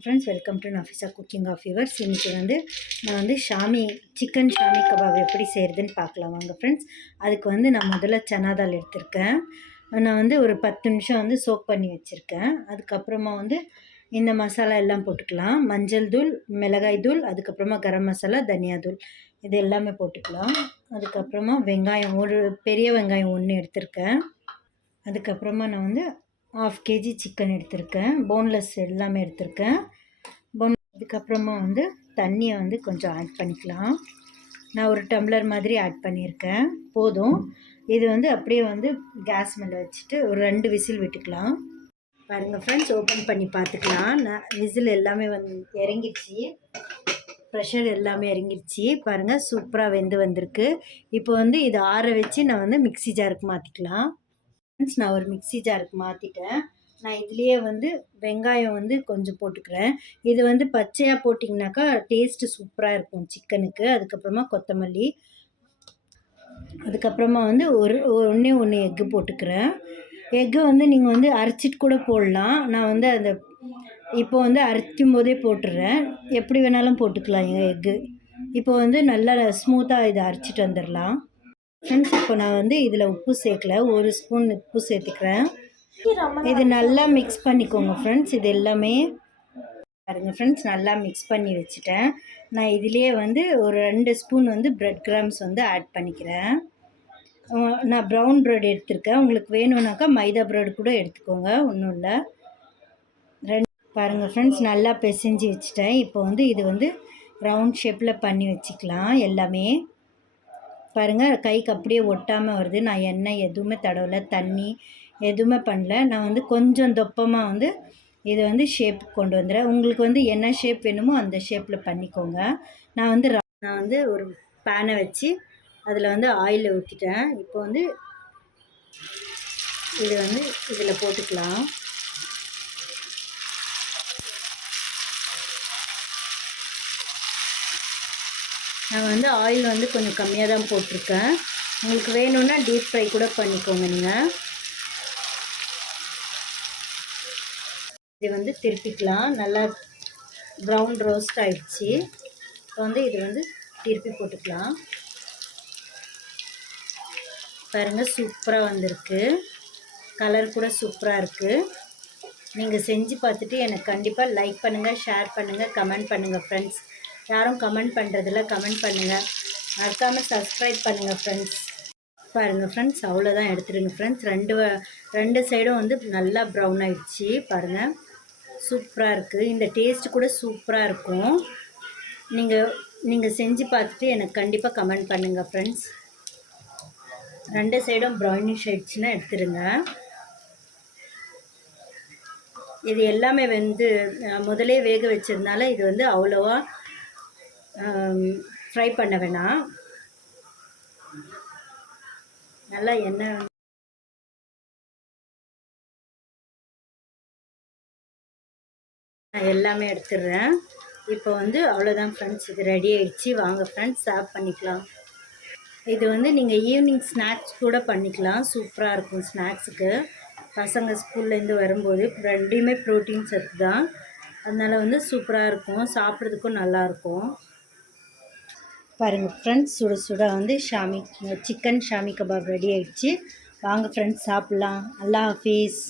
Friends, welcome to Nafisa cooking of yours. இன்றைக்கி நான் chicken Xiaomi kebab எப்படி செய்கிறதுன்னு பார்க்கலாம் வாங்க ஃப்ரெண்ட்ஸ். அதுக்கு நான் முதல்ல சனா தால் எடுத்திருக்கேன். நான் ஒரு 10 நிமிஷம் சோக் பண்ணி வச்சுருக்கேன். அதுக்கப்புறமா இந்த மசாலா எல்லாம் போட்டுக்கலாம். மஞ்சள் தூள், மிளகாய் தூள், அதுக்கப்புறமா கரம் மசாலா, தனியா தூள், இது எல்லாமே போட்டுக்கலாம். அதுக்கப்புறமா வெங்காயம், ஒரு பெரிய வெங்காயம் 1 எடுத்திருக்கேன். அதுக்கப்புறமா நான் 1/2 kg சிக்கன் எடுத்திருக்கேன். போன்லெஸ் எல்லாமே எடுத்திருக்கேன். அதுக்கப்புறமா தண்ணியை கொஞ்சம் ஆட் பண்ணிக்கலாம். நான் ஒரு டம்ளர் மாதிரி ஆட் பண்ணியிருக்கேன். போதும். இது அப்படியே கேஸ் மேலே வச்சுட்டு ஒரு 2 விசில் விட்டுக்கலாம். பாருங்கள் ஃப்ரெண்ட்ஸ், ஓப்பன் பண்ணி பார்த்துக்கலாம். விசில் எல்லாமே இறங்கிடுச்சு. ப்ரெஷர் எல்லாமே இறங்கிடுச்சு. பாருங்கள், சூப்பராக வெந்து வந்திருக்கு. இப்போ இதை ஆற வச்சு நான் மிக்ஸி ஜாருக்கு மாற்றிக்கலாம். ஃப்ரெண்ட்ஸ், நான் ஒரு மிக்ஸி ஜாருக்கு மாற்றிட்டேன். நான் இதுலேயே வெங்காயம் கொஞ்சம் போட்டுக்கிறேன். இது பச்சையாக போட்டிங்கனாக்கா டேஸ்ட்டு சூப்பராக இருக்கும் சிக்கனுக்கு. அதுக்கப்புறமா கொத்தமல்லி, அதுக்கப்புறமா ஒன்றே 1 எக்கு போட்டுக்கிறேன். எக்கு நீங்கள் அரைச்சிட்டு கூட போடலாம். நான் அந்த இப்போ அரைக்கும் போதே போட்டுடுறேன். எப்படி வேணாலும் போட்டுக்கலாம் எக்கு. இப்போ நல்லா ஸ்மூத்தாக இதை அரைச்சிட்டு வந்துடலாம். ஃப்ரெண்ட்ஸ், இப்போ நான் இதில் உப்பு சேர்க்கல. 1 ஸ்பூன் உப்பு சேர்த்துக்கிறேன். இது நல்லா மிக்ஸ் பண்ணிக்கோங்க ஃப்ரெண்ட்ஸ். இது எல்லாமே பாருங்கள் ஃப்ரெண்ட்ஸ், நல்லா மிக்ஸ் பண்ணி வச்சுட்டேன். நான் இதிலே ஒரு 2 ஸ்பூன் பிரெட் கிராம்ஸ் ஆட் பண்ணிக்கிறேன். நான் ப்ரௌன் ப்ரெட் எடுத்திருக்கேன். உங்களுக்கு வேணும்னாக்கா மைதா ப்ரெட் கூட எடுத்துக்கோங்க, ஒன்றும் இல்லை. பாருங்கள் ஃப்ரெண்ட்ஸ், நல்லா பிசைஞ்சு வச்சுட்டேன். இப்போ இது ரவுண்ட் ஷேப்பில் பண்ணி வச்சுக்கலாம் எல்லாமே. பாருங்கள், கைக்கு அப்படியே ஒட்டாமல் வருது. நான் எண்ணெய் எதுவுமே தடவலை, தண்ணி எதுவுமே பண்ணல. நான் கொஞ்சம் தொப்பமாக இது ஷேப் கொண்டு வந்துடுறேன். உங்களுக்கு என்ன ஷேப் வேணுமோ அந்த ஷேப்பில் பண்ணிக்கோங்க. நான் ஒரு பேனை வச்சு அதில் ஆயில் ஊற்றிட்டேன். இப்போ இது இதில் போட்டுக்கலாம். நான் ஆயில் கொஞ்சம் கம்மியாக தான் போட்டிருக்கேன். உங்களுக்கு வேணும்னா டீப் ஃப்ரை கூட பண்ணிக்கோங்க நீங்கள். இது திருப்பிக்கலாம். நல்லா ப்ரௌன் ரோஸ்ட் ஆகிடுச்சு. இப்போ இது திருப்பி போட்டுக்கலாம். பாருங்கள், சூப்பராக வந்திருக்கு. கலர் கூட சூப்பராக இருக்குது. நீங்கள் செஞ்சு பார்த்துட்டு எனக்கு கண்டிப்பாக லைக் பண்ணுங்கள், ஷேர் பண்ணுங்கள், கமெண்ட் பண்ணுங்கள் ஃப்ரெண்ட்ஸ். யாரும் கமெண்ட் பண்ணுறதில்ல, கமெண்ட் பண்ணுங்கள். மறக்காமல் சப்ஸ்கிரைப் பண்ணுங்கள் ஃப்ரெண்ட்ஸ். பாருங்கள் ஃப்ரெண்ட்ஸ், அவ்வளோதான். எடுத்துடுங்க ஃப்ரெண்ட்ஸ். ரெண்டு சைடும் நல்லா ப்ரௌன் ஆகிடுச்சு. பாருங்கள், சூப்பராக இருக்குது. இந்த டேஸ்ட்டு கூட சூப்பராக இருக்கும். நீங்கள் செஞ்சு பார்த்துட்டு எனக்கு கண்டிப்பாக கமெண்ட் பண்ணுங்கள் ஃப்ரெண்ட்ஸ். 2 சைடும் ப்ரௌனிஷ் ஆகிடுச்சுன்னா எடுத்துடுங்க. இது எல்லாமே முதலே வேக வச்சதுனால இது அவ்வளோவா ஃப்ரை பண்ண வேணாம். நல்லா எண்ணெய் நான் எல்லாமே எடுத்துடுறேன். இப்போ அவ்வளோதான் ஃப்ரெண்ட்ஸ், இது ரெடி ஆகிடுச்சு. வாங்க ஃப்ரெண்ட்ஸ், சர்வ் பண்ணிக்கலாம். இது நீங்கள் ஈவினிங் ஸ்நாக்ஸ் கூட பண்ணிக்கலாம். சூப்பராக இருக்கும் ஸ்நாக்ஸுக்கு. பசங்க ஸ்கூல்லேருந்து வரும்போது 2மே ப்ரோட்டீன் சத்து தான். அதனால் சூப்பராக இருக்கும், சாப்பிட்றதுக்கும் நல்லாயிருக்கும். பாருங்கள் ஃப்ரெண்ட்ஸ், சுட சுட சிக்கன் ஷாமி கபாப் ரெடி ஆகிடுச்சு. வாங்க ஃப்ரெண்ட்ஸ், சாப்பிட்லாம். அல்லாஹ் ஹாஃபீஸ்.